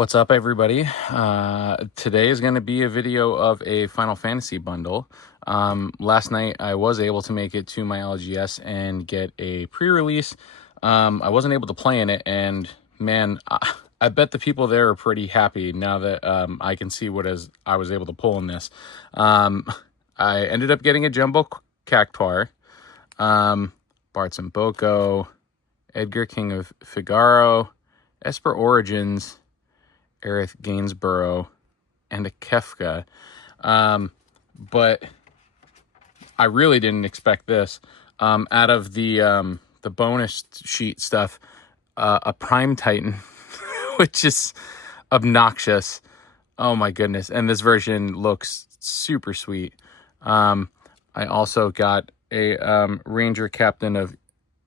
What's up, everybody? Today is going to be a video of a Final Fantasy bundle. Last night I was able to make it to my LGS and get a pre-release. I wasn't able to play in it, and man, I bet the people there are pretty happy now that I can see what I was able to pull in this. I ended up getting a Jumbo Cactuar, Bart's and Boko, Edgar King of Figaro, Esper Origins, Aerith Gainsborough, and a Kefka. But I really didn't expect this. Out of the bonus sheet stuff, a Prime Titan, which is obnoxious. Oh my goodness. And this version looks super sweet. I also got a Ranger Captain of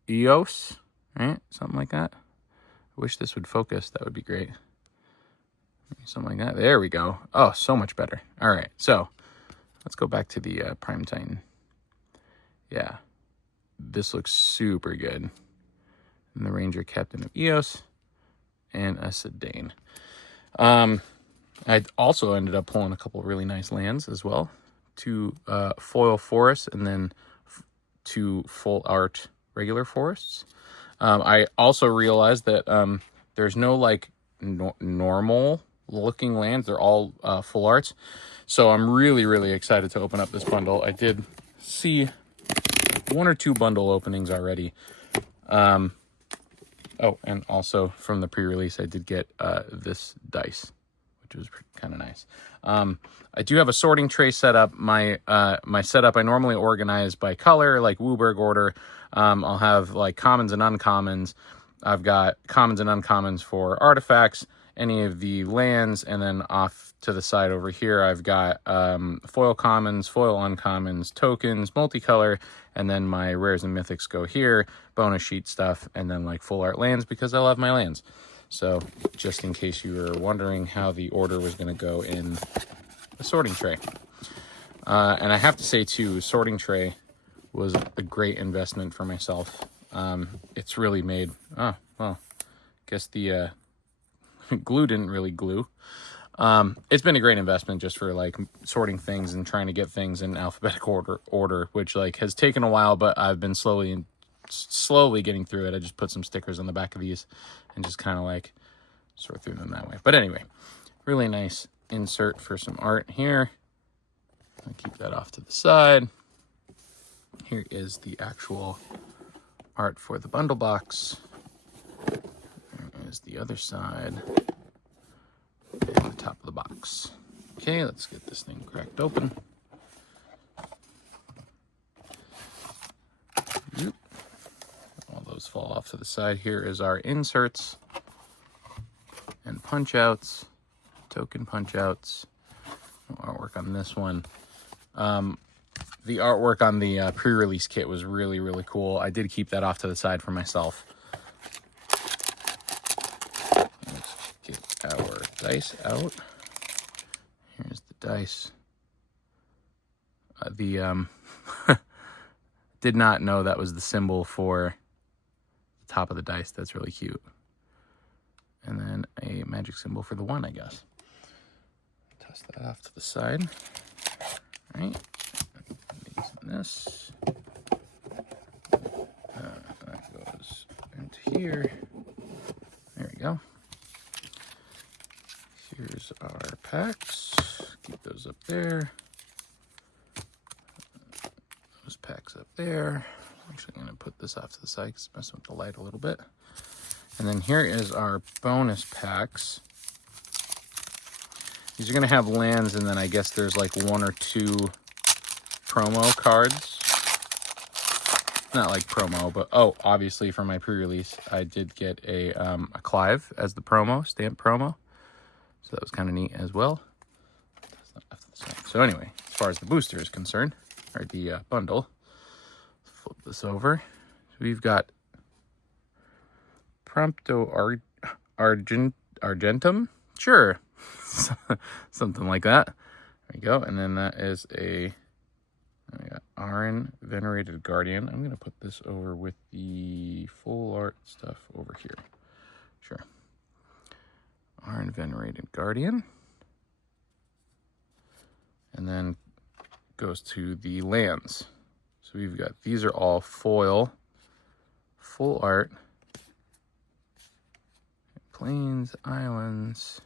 Eos, right? Something like that. I wish this would focus. That would be great. Something like that. There we go. Oh, so much better. All right, so let's go back to the Prime Titan. Yeah, this looks super good. And the Ranger Captain of Eos and a Sedaine. I also ended up pulling a couple really nice lands as well. 2 foil forests and then 2 full art regular forests. I also realized that there's no like normal looking lands. They're all full arts, so I'm really excited to open up this bundle. I did see 1 or 2 bundle openings already. Oh, and also from the pre-release I did get this dice, which was kind of nice. I do have a sorting tray set up. My setup, I normally organize by color, like Wooburg order. I'll have like commons and uncommons. I've got commons and uncommons for artifacts, any of the lands, and then off to the side over here I've got foil commons, foil uncommons, tokens, multicolor, and then my rares and mythics go here, bonus sheet stuff, and then like full art lands because I love my lands. So just in case you were wondering how the order was going to go in the sorting tray. And I have to say too, sorting tray was a great investment for myself. It's really made, oh, well, guess the glue didn't really glue. It's been a great investment just for like sorting things and trying to get things in alphabetical order, which like has taken a while, but I've been slowly getting through it. I just put some stickers on the back of these and just kind of like sort through them that way. But anyway, really nice insert for some art here. I'll keep that off to the side. Here is the actual art for the bundle box. There is the other side and the top of the box. Okay, let's get this thing cracked open. All those fall off to the side. Here is our inserts and punch outs, token punch outs. Artwork on this one. The artwork on the pre-release kit was really cool. I did keep that off to the side for myself. Let's get our dice out. Here's the dice. Did not know that was the symbol for the top of the dice. That's really cute. And then a magic symbol for the 1, I guess. Toss that off to the side. All right. These and this. That goes into here. There we go. Here's our packs. Keep those up there. Those packs up there. I'm actually going to put this off to the side because it's messing with the light a little bit. And then here is our bonus packs. These are going to have lands, and then I guess there's like 1 or 2 promo cards. Not like promo, but oh, obviously for my pre-release, I did get a Clive as the promo, stamp promo. So that was kind of neat as well. So anyway, as far as the booster is concerned, or the bundle, let's flip this over. So we've got Prompto Argentum? Sure. Something like that. There you go. And then that is I got Arin, Venerated Guardian. I'm going to put this over with the full art stuff over here. Sure. Arin, Venerated Guardian. And then goes to the lands. So we've got, these are all foil, full art, plains, islands.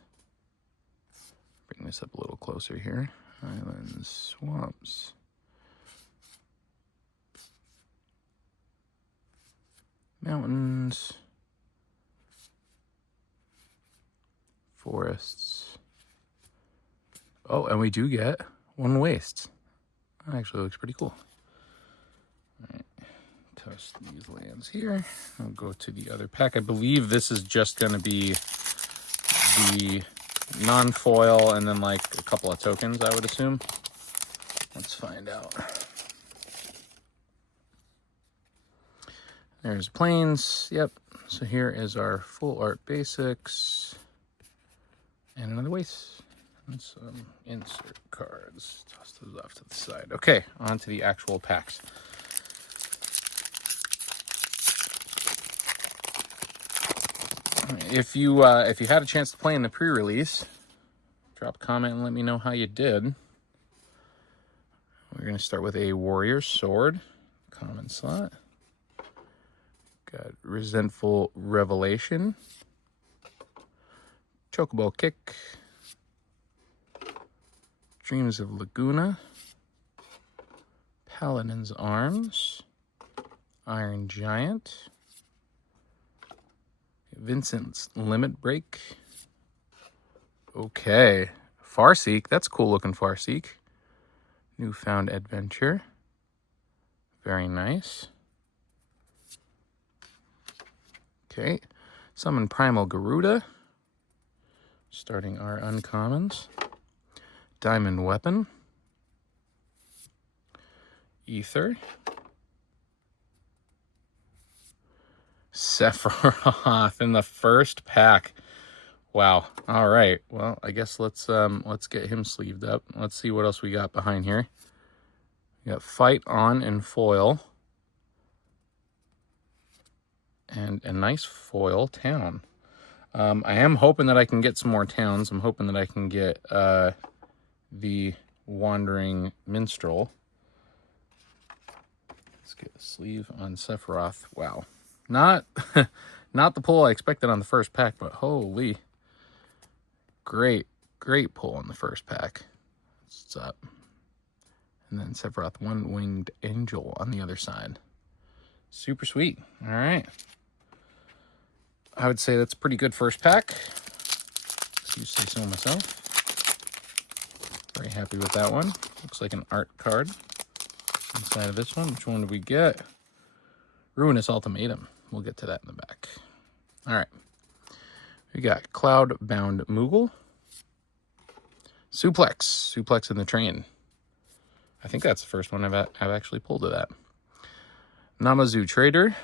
Bring this up a little closer here. Islands, swamps. Mountains. Forests. Oh, and we do get one waste. That actually looks pretty cool. All right, toss these lands here. I'll go to the other pack. I believe this is just going to be the non-foil and then like a couple of tokens, I would assume. Let's find out. There's plains. Yep. So here is our full art basics. And another waste. And some insert cards. Toss those off to the side. Okay, on to the actual packs. If you had a chance to play in the pre-release, drop a comment and let me know how you did. We're going to start with a Warrior Sword, common slot. Got Resentful Revelation, Chocobo Kick, Dreams of Laguna, Paladin's Arms, Iron Giant, Vincent's Limit Break. Okay, Farseek, that's cool looking Farseek. Newfound Adventure, very nice. Okay, Summon Primal Garuda, starting our uncommons. Diamond Weapon, Ether, Sephiroth in the first pack. Wow. All right. Well, I guess let's get him sleeved up. Let's see what else we got behind here. We got Fight On in foil. And a nice foil town. I am hoping that I can get some more towns. I'm hoping that I can get the Wandering Minstrel. Let's get a sleeve on Sephiroth. Wow. Not the pull I expected on the first pack, but holy. Great pull on the first pack. What's up? And then Sephiroth, One-Winged Angel on the other side. Super sweet. All right. I would say that's a pretty good first pack. If you say so myself. Very happy with that one. Looks like an art card inside of this one. Which one do we get? Ruinous Ultimatum. We'll get to that in the back. All right. We got Cloud-Bound Moogle. Suplex in the Train. I think that's the first one I've actually pulled of that. Namazu Trader.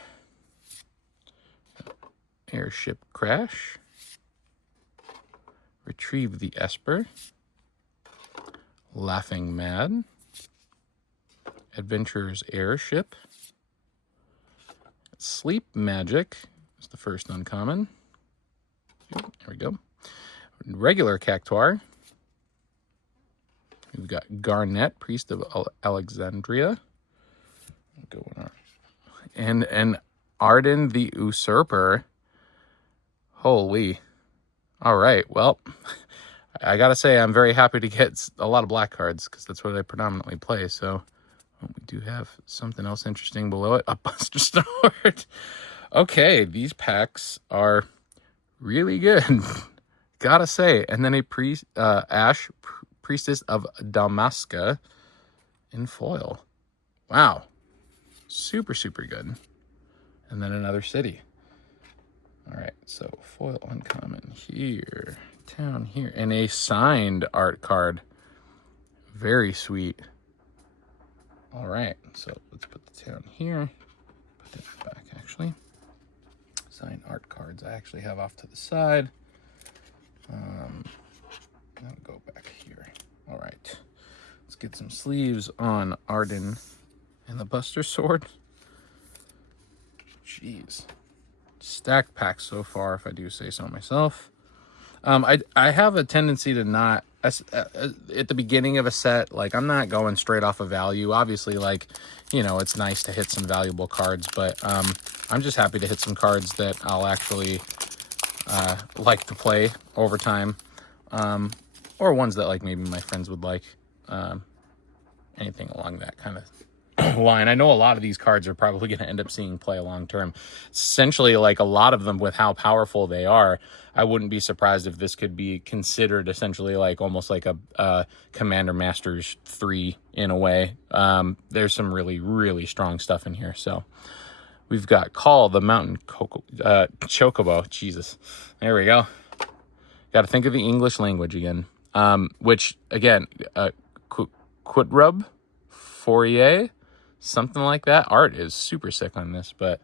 Airship Crash. Retrieve the Esper. Laughing Mad. Adventurer's Airship. Sleep Magic is the first uncommon. There we go. Regular Cactuar. We've got Garnet, Priest of Alexandria. Going on. And Arden the Usurper. Holy. All right. Well, I got to say, I'm very happy to get a lot of black cards because that's what I predominantly play. So we do have something else interesting below it. A Buster Sword. Okay. These packs are really good. Gotta say. And then a Ash, Priestess of Damaska in foil. Wow. Super good. And then another city. All right, so foil uncommon here, town here, and a signed art card. Very sweet. All right, so let's put the town here. Put that back, actually. Signed art cards I actually have off to the side. I'll go back here. All right, let's get some sleeves on Arden and the Buster Sword. Jeez. Stacked pack so far, if I do say so myself. I have a tendency to not at the beginning of a set, like I'm not going straight off of value. Obviously, like, you know, it's nice to hit some valuable cards, but I'm just happy to hit some cards that I'll actually like to play over time, or ones that like maybe my friends would like. Anything along that kind of line. I know a lot of these cards are probably going to end up seeing play long term. Essentially, like a lot of them, with how powerful they are, I wouldn't be surprised if this could be considered essentially like almost like a Commander Masters 3 in a way. There's some really, really strong stuff in here. So we've got Call the Mountain Chocobo. Jesus. There we go. Got to think of the English language again. Which, again, Quitrub, Fourier, something like that. Art is super sick on this, but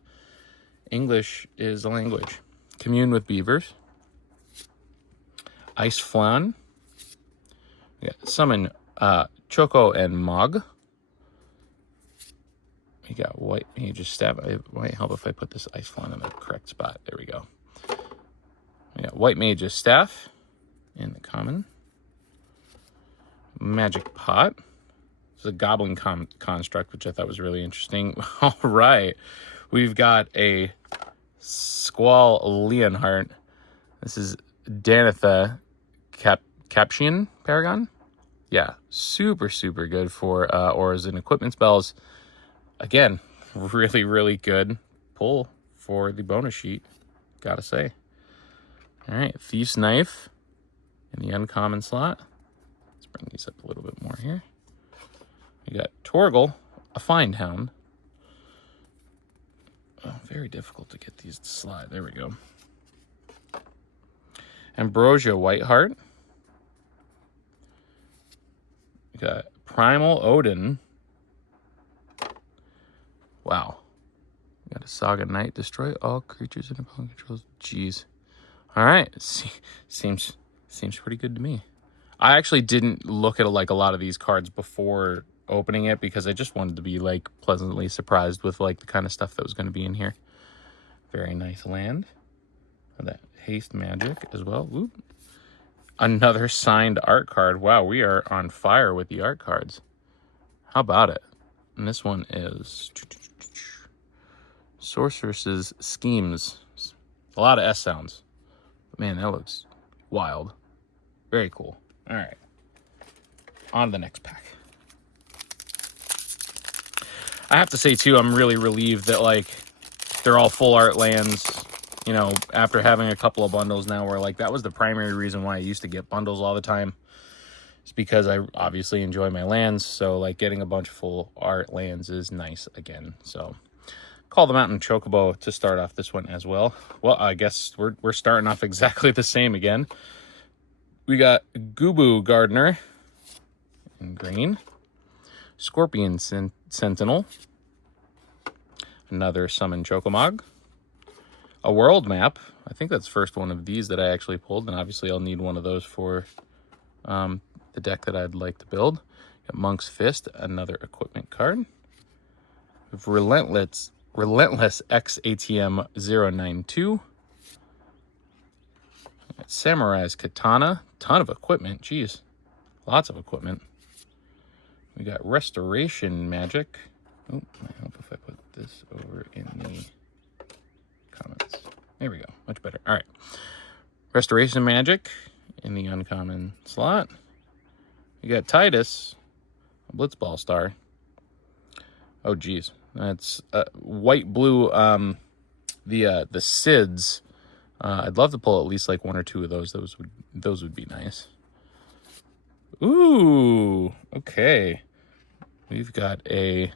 English is a language. Commune with Beavers. Ice Flan. Yeah, summon Choco and Mog. We got White Mage's Staff. It might help if I put this Ice Flan in the correct spot. There we go. We got White Mage's Staff in the common. Magic Pot. It's a Goblin construct, which I thought was really interesting. All right. We've got a Squall Leonhardt. This is Danitha Caption Paragon. Yeah, super, super good for auras and equipment spells. Again, really, really good pull for the bonus sheet, gotta say. All right, Thief's Knife in the uncommon slot. Let's bring these up a little bit more here. We got Torgal, a Find Hound. Oh, very difficult to get these to slide. There we go. Ambrosia Whiteheart. We got Primal Odin. Wow. We got a Saga Knight. Destroy all creatures in opponent controls. Jeez. All right. Seems pretty good to me. I actually didn't look at like a lot of these cards before opening it because I just wanted to be like pleasantly surprised with like the kind of stuff that was going to be in here. Very nice land. That Haste Magic as well. Oop. Another signed art card. Wow, we are on fire with the art cards. How about it? And this one is Sorceress's Schemes. A lot of S sounds. But man, that looks wild. Very cool. All right. On to the next pack. I have to say, too, I'm really relieved that, like, they're all full art lands, you know, after having a couple of bundles now where, like, that was the primary reason why I used to get bundles all the time. It's because I obviously enjoy my lands, so, like, getting a bunch of full art lands is nice again. So, Call the Mountain Chocobo to start off this one as well. Well, I guess we're starting off exactly the same again. We got Gubu Gardener in green. Scorpion Sentinel. Another Summon Chocomog. A World Map. I think that's the first one of these that I actually pulled, and obviously I'll need one of those for the deck that I'd like to build. Got Monk's Fist, another equipment card. Relentless XATM 092. Samurai's Katana. Ton of equipment. Jeez. Lots of equipment. We got Restoration Magic. Oh, might help if I put this over in the comments. There we go. Much better. All right. Restoration Magic in the uncommon slot. We got Titus, a Blitzball Star. Oh, geez. That's white blue. The SIDS. I'd love to pull at least like one or two of those. Those would be nice. Ooh, okay. We've got a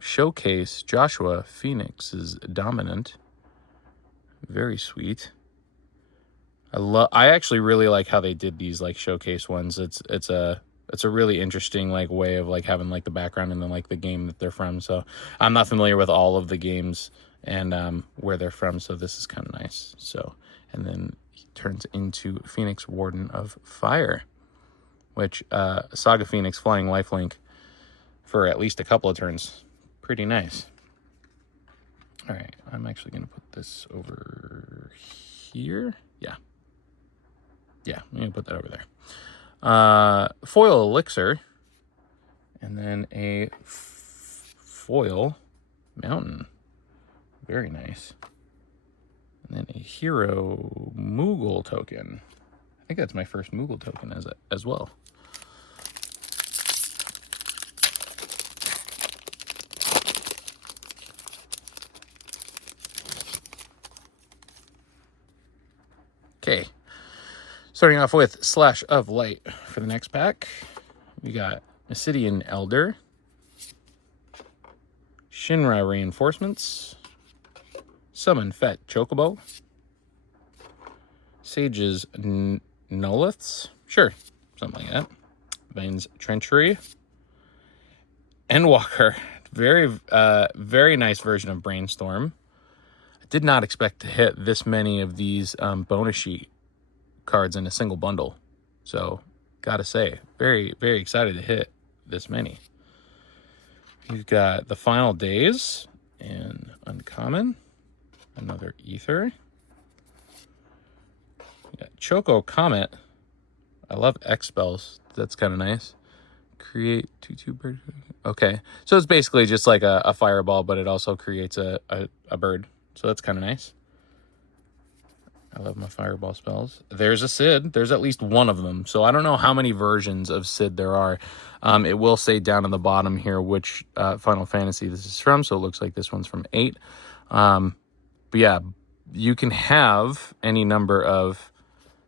Showcase Joshua Phoenix's Dominant. Very sweet. I actually really like how they did these like showcase ones. It's a really interesting like way of like having like the background and then like the game that they're from. So I'm not familiar with all of the games and where they're from, so this is kind of nice. So, and then he turns into Phoenix Warden of Fire, which Saga Phoenix Flying Lifelink for at least a couple of turns. Pretty nice. All right, I'm actually going to put this over here. Yeah, Yeah, I'm going to put that over there. Foil elixir. And then a foil mountain. Very nice. And then a hero Moogle token. I think that's my first Moogle token as well. Okay. Starting off with Slash of Light for the next pack. We got Obsidian Elder, Shinra Reinforcements, Summon Fat Chocobo, Sage's Noliths, sure, something like that, Vane's Trenchery, Endwalker, very nice version of Brainstorm. I did not expect to hit this many of these bonus sheet cards in a single bundle, so gotta say, very excited to hit this many. You've got The Final Days and Uncommon, another Ether. You got Choco Comet. I love X spells. That's kind of nice. Create 2/2 bird. Okay, so it's basically just like a fireball, but it also creates a bird. So that's kind of nice. I love my fireball spells. There's a Sid. There's at least one of them. So I don't know how many versions of Sid there are. It will say down on the bottom here which Final Fantasy this is from. So it looks like this one's from 8. But yeah, you can have any number of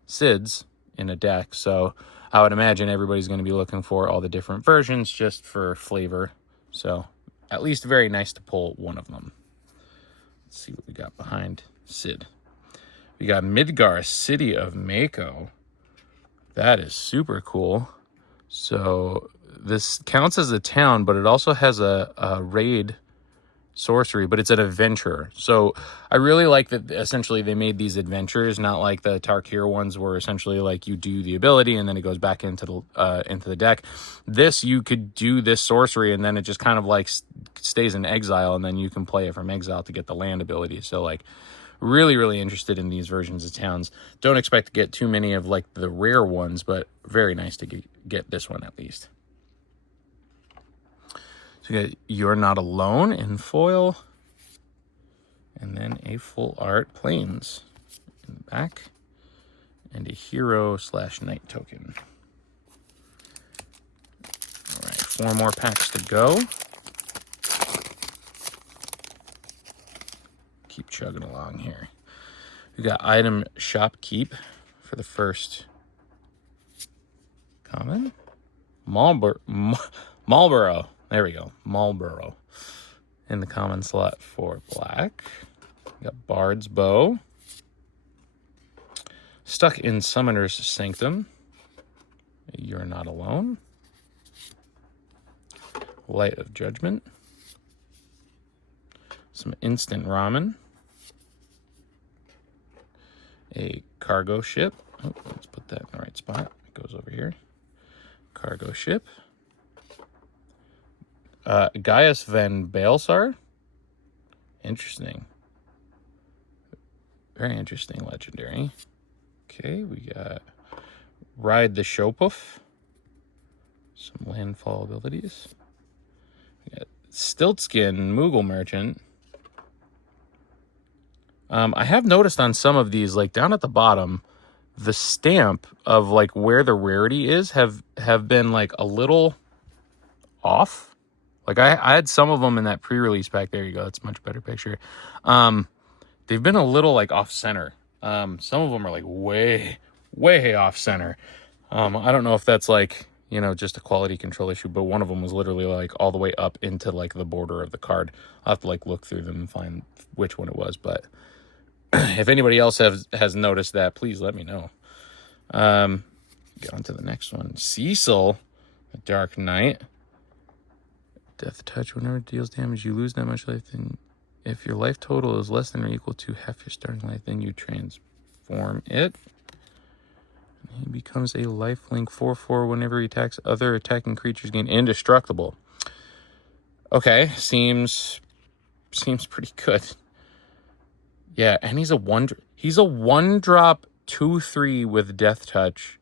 Sids in a deck. So I would imagine everybody's going to be looking for all the different versions just for flavor. So at least very nice to pull one of them. Let's see what we got behind Sid. We got Midgar, City of Mako. That is super cool. So this counts as a town, but it also has a raid sorcery, but it's an adventure. So I really like that essentially they made these adventures, not like the Tarkir ones where essentially like you do the ability and then it goes back into the deck. This, you could do this sorcery and then it just kind of like stays in exile and then you can play it from exile to get the land ability. So like really interested in these versions of towns. Don't expect to get too many of like the rare ones, but very nice to get this one at least. So you got You're Not Alone in foil, and then a full art Plains in the back, and a hero/knight token. All right, 4 more packs to go. Keep chugging along here. We got Item Shop Keep for the first common. Marlboro. There we go. Marlboro. In the common slot for black. We got Bard's Bow. Stuck in Summoner's Sanctum. You're Not Alone. Light of Judgment. Some Instant Ramen. A cargo ship. Oh, let's put that in the right spot. It goes over here. Cargo ship. Gaius Van Baelsar. Interesting. Very interesting legendary. Okay, we got Ride the Shopuff. Some landfall abilities. We got Stiltskin Moogle Merchant. I have noticed on some of these, like down at the bottom, the stamp of like where the rarity is have been like a little off. Like I had some of them in that pre-release pack. There you go. That's a much better picture. They've been a little like off center. Some of them are like way off center. I don't know if that's like, you know, just a quality control issue, but one of them was literally like all the way up into like the border of the card. I'll have to like look through them and find which one it was, but if anybody else has noticed that, please let me know. Get on to the next one. Cecil, the Dark Knight. Death Touch. Whenever it deals damage, you lose that much life. Then, if your life total is less than or equal to half your starting life, then you transform it. And he becomes a lifelink 4/4 whenever he attacks. Other attacking creatures gain indestructible. Okay, seems pretty good. Yeah, and he's a one drop 2/3 with Death Touch.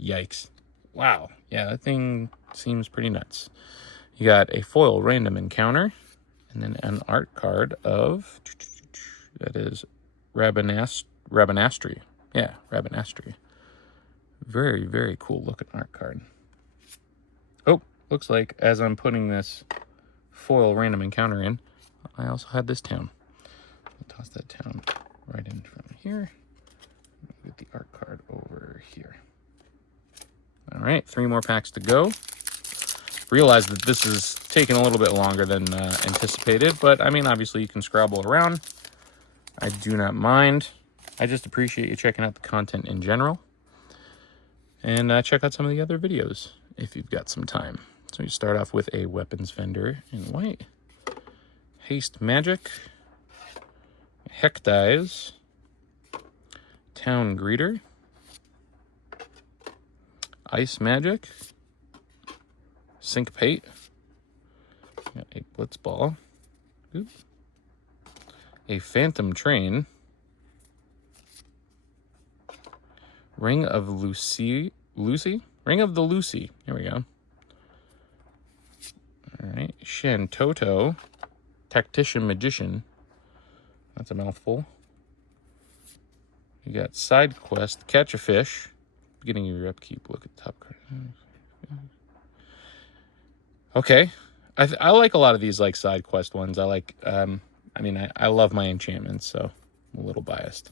Yikes. Wow. Yeah, that thing seems pretty nuts. You got a foil random encounter, and then an art card of, that is Rabanastri. Yeah, Rabanastri. Very, very cool looking art card. Oh, looks like as I'm putting this foil random encounter in, I also had this town. I'll toss that town right in from here. Get the art card over here. All right, 3 more packs to go. Realize that this is taking a little bit longer than anticipated, but I mean, obviously you can scrabble around. I do not mind. I just appreciate you checking out the content in general. And check out some of the other videos if you've got some time. So you start off with a weapons vendor in white. Haste Magic. Heck Dies. Town Greeter. Ice Magic. Syncopate. Got a Blitzball. Oop. A Phantom Train. Ring of Lucy? Ring of the Lucy. Here we go. All right. Shantoto. Tactician Magician. That's a mouthful. You got Side Quest. Catch a Fish. Beginning of your upkeep. Look at the top card. Okay. I like a lot of these like side quest ones. I like, I love my enchantments, so I'm a little biased.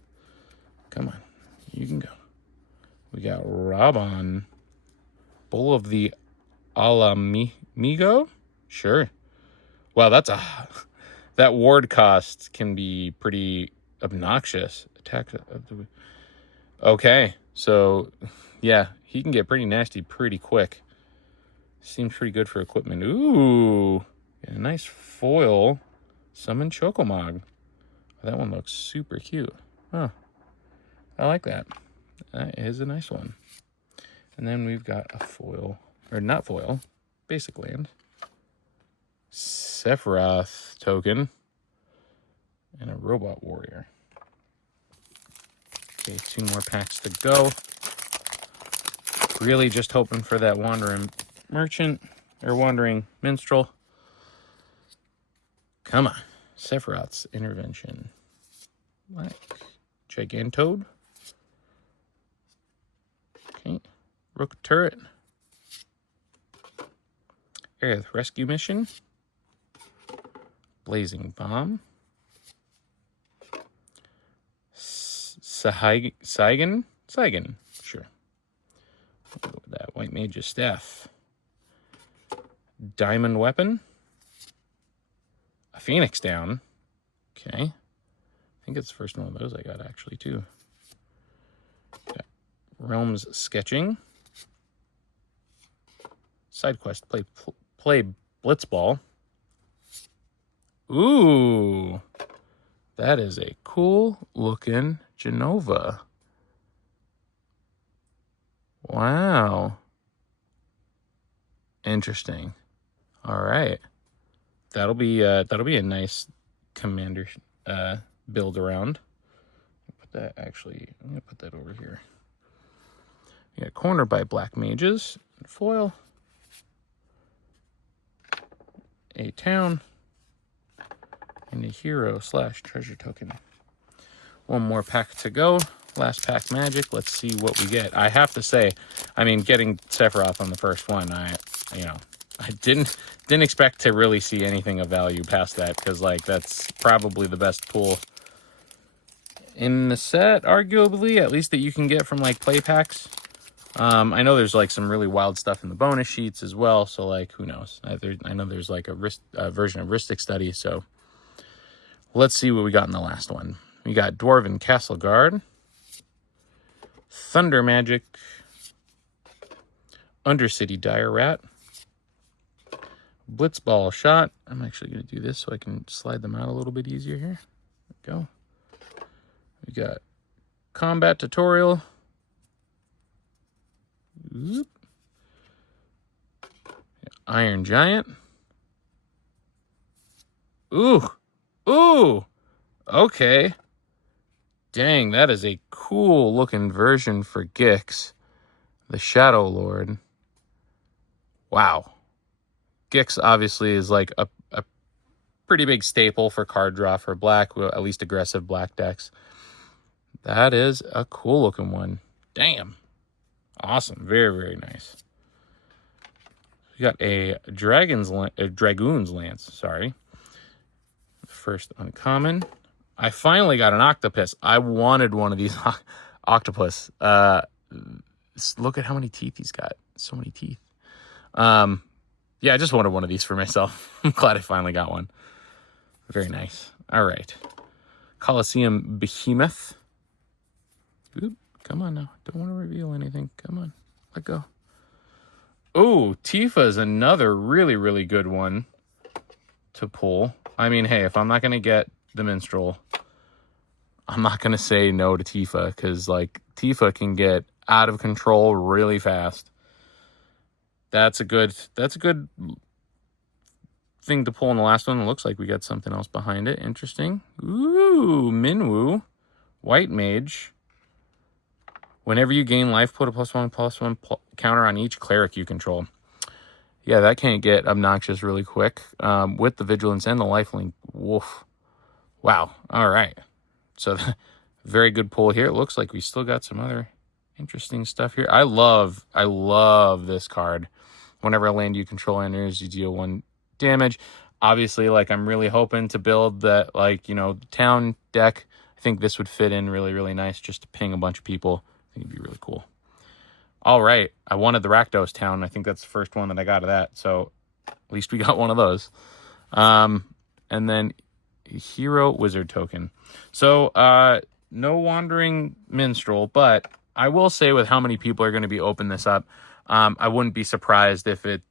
Come on. You can go. We got Raban. Bull of the Alamigo? Sure. Wow, that ward cost can be pretty obnoxious. Attack of the... Okay, so yeah, he can get pretty nasty pretty quick. Seems pretty good for equipment. Ooh, a nice foil summon Chocomog. That one looks super cute. Huh. I like that. That is a nice one. And then we've got a foil, or not foil, basic land. Sephiroth token. And a robot warrior. Okay, 2 more packs to go. Really just hoping for that wandering merchant, or wandering minstrel. Come on. Sephiroth's intervention. Black. Gigantode. Okay. Rook turret. Aerith rescue mission. Blazing bomb. Saigan? Sure. I'll go with that. White Mage's Staff. Diamond Weapon. A Phoenix Down. Okay. I think it's the first one of those I got, actually, too. Got Realms Sketching. Side quest. Play Blitzball. Ooh. That is a cool-looking Genova. Wow. Interesting. All right. That'll be a nice commander build around. I'm gonna put that over here. We got Cornered by Black Mages, foil, a town, and a hero / treasure token. 1 more pack to go. Last pack magic. Let's see what we get. I have to say, I mean, getting Sephiroth on the first one, I didn't expect to really see anything of value past that, because like that's probably the best pull in the set, arguably, at least that you can get from like play packs. I know there's like some really wild stuff in the bonus sheets as well, so like who knows? I know there's like a version of Ristic Study, so let's see what we got in the last one. We got Dwarven Castle Guard, Thunder Magic, Undercity Dire Rat, Blitzball Shot. I'm actually going to do this so I can slide them out a little bit easier here. There we go. We got Combat Tutorial. Oop. Iron Giant. Ooh. Ooh. Okay. Dang, that is a cool looking version for Gix, the Shadow Lord. Wow. Gix obviously is like a pretty big staple for card draw for black, well, at least aggressive black decks. That is a cool looking one. Damn. Awesome. Very, very nice. We got a Dragoon's Lance, sorry. First uncommon. I finally got an octopus. I wanted one of these octopus. Look at how many teeth he's got. So many teeth. Yeah, I just wanted one of these for myself. I'm glad I finally got one. Very nice. All right. Coliseum Behemoth. Oop, come on now. Don't want to reveal anything. Come on. Let go. Oh, Tifa is another really, really good one to pull. I mean, hey, if I'm not going to get the Minstrel, I'm not going to say no to Tifa, because, like, Tifa can get out of control really fast. That's a good thing to pull in the last one. It looks like we got something else behind it. Interesting. Ooh, Minwoo. White Mage. Whenever you gain life, put a +1/+1 counter on each cleric you control. Yeah, that can't get obnoxious really quick. With the Vigilance and the Lifelink. Woof. Wow. All right. So, very good pull here. It looks like we still got some other interesting stuff here. I love this card. Whenever a land you control enters, you deal 1 damage. Obviously, like, I'm really hoping to build that, like, you know, town deck. I think this would fit in really, really nice just to ping a bunch of people. I think it'd be really cool. All right. I wanted the Rakdos town. I think that's the first one that I got of that. So at least we got one of those. And then Hero Wizard token. So no Wandering Minstrel, but I will say with how many people are going to be opening this up, I wouldn't be surprised if it,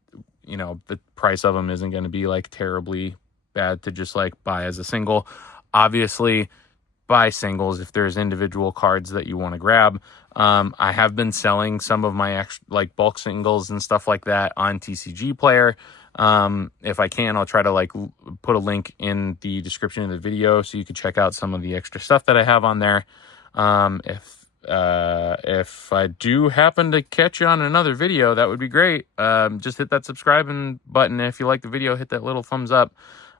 you know, the price of them isn't going to be like terribly bad to just like buy as a single. Obviously, buy singles if there's individual cards that you want to grab. I have been selling some of my like bulk singles and stuff like that on TCG Player. If I can, I'll try to like put a link in the description of the video so you can check out some of the extra stuff that I have on there. If I do happen to catch you on another video, that would be great. Just hit that subscribe button. If you like the video, hit that little thumbs up.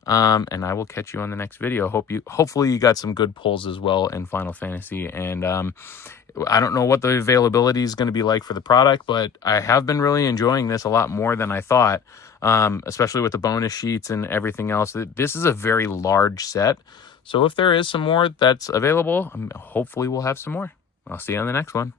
And I will catch you on the next video. Hopefully you got some good pulls as well in Final Fantasy. And I don't know what the availability is going to be like for the product, but I have been really enjoying this a lot more than I thought, especially with the bonus sheets and everything else. This is a very large set. So if there is some more that's available, hopefully we'll have some more. I'll see you on the next one.